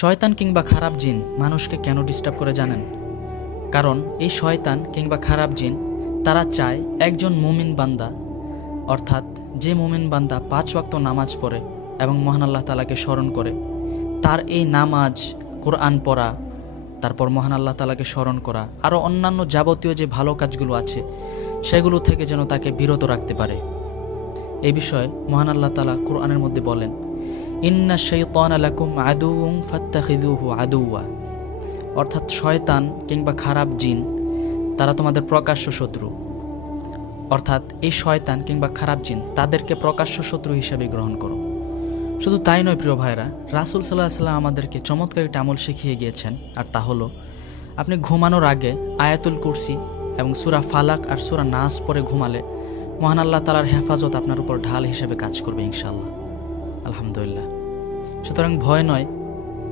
শয়তান কিংবা খারাপ জিন মানুষকে কেন ডিস্টার্ব করে জানেন? কারণ এই শয়তান কিংবা খারাপ জিন তারা চায় একজন মুমিন বান্দা, অর্থাৎ যে মুমিন বান্দা 5 ওয়াক্ত নামাজ পড়ে এবং মহান আল্লাহ তাআলাকে স্মরণ করে, তার এই নামাজ, কোরআন পড়া, তারপর মহান আল্লাহ তাআলাকে স্মরণ করা, আরও অন্যান্য যাবতীয় যে ভালো কাজগুলো আছে সেগুলো থেকে যেন তাকে বিরত রাখতে পারে। এই বিষয়ে মহান আল্লাহ তাআলা কোরআনের মধ্যে বলেন, ইন্না শাইতানা লাকুম আদুউন ফাত্তাখিযুহু আদুওয়া, অর্থাৎ শয়তান কিংবা খারাপ জিন তারা তোমাদের প্রকাশ্য শত্রু। অর্থাৎ এই শয়তান কিংবা খারাপ জিন তাদেরকে প্রকাশ্য শত্রু হিসেবে গ্রহণ করো। শুধু তাই নয় প্রিয় ভাইরা, রাসূল সাল্লাল্লাহু আলাইহি ওয়াসাল্লাম আমাদেরকে চমৎকার একটা আমল শিখিয়ে গিয়েছেন, আর তা হলো আপনি ঘুমানোর আগে আয়াতুল কুরসি এবং সূরা ফালাক আর সূরা নাস পড়ে ঘুমালে মহান আল্লাহ তাআলার হেফাজত আপনার উপর ঢাল হিসেবে কাজ করবে ইনশাআল্লাহ। আলহামদুলিল্লাহ। সুতরাং ভয় নয়,